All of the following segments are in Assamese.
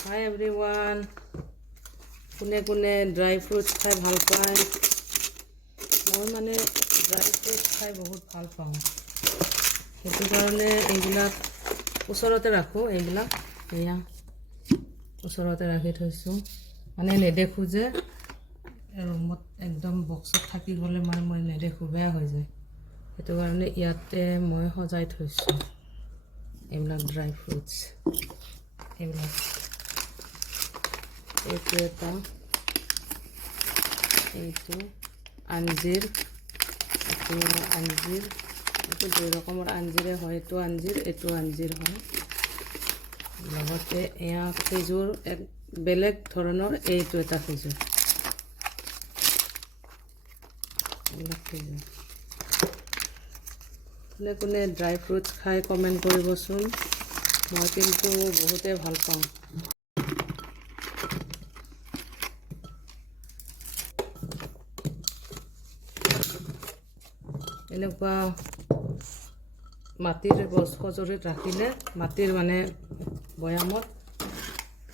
হাই এভৰিৱান কোনে কোনে ড্ৰাই ফ্ৰুটছ খাই ভাল পায় মই মানে ড্ৰাই ফ্ৰুটছ খাই বহুত ভাল পাওঁ সেইটো কাৰণে এইবিলাক ওচৰতে ৰাখোঁ এইবিলাক এয়া ওচৰতে ৰাখি থৈছোঁ মানে নেদেখোঁ যে ৰুমত একদম বক্সত থাকি গ'লে মানে মই নেদেখোঁ বেয়া হৈ যায় সেইটো কাৰণে ইয়াতে মই সজাই থৈছোঁ এইবিলাক ড্ৰাই ফ্ৰুটছ এইবিলাক এইটো এটা এইটো আঞ্জিৰ এইটো দুই ৰকমৰ আঞ্জিৰে হয় এইটো আঞ্জিৰ হয় লগতে এয়া খেজুৰ এক বেলেগ ধৰণৰ এইটো এটা খেজুৰ কোনে কোনে ড্ৰাই ফ্ৰুটছ খাই কমেণ্ট কৰিবচোন মই কিন্তু বহুতে ভাল পাওঁ এনেকুৱা মাটিৰ গছ খজৰিত ৰাখিলে মাটিৰ মানে বৈয়ামত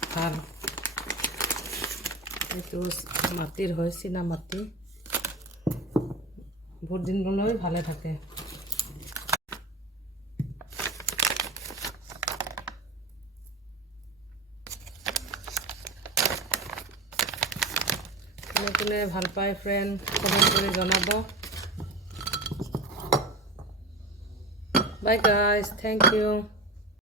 ভাল এইটো মাটিৰ হয় চীনা মাটি বহুত দিনলৈ ভালে থাকে কোনে কোনে ভাল পায় ফ্ৰেণ্ড কমেণ্ট কৰি জনাব Bye guys, thank you.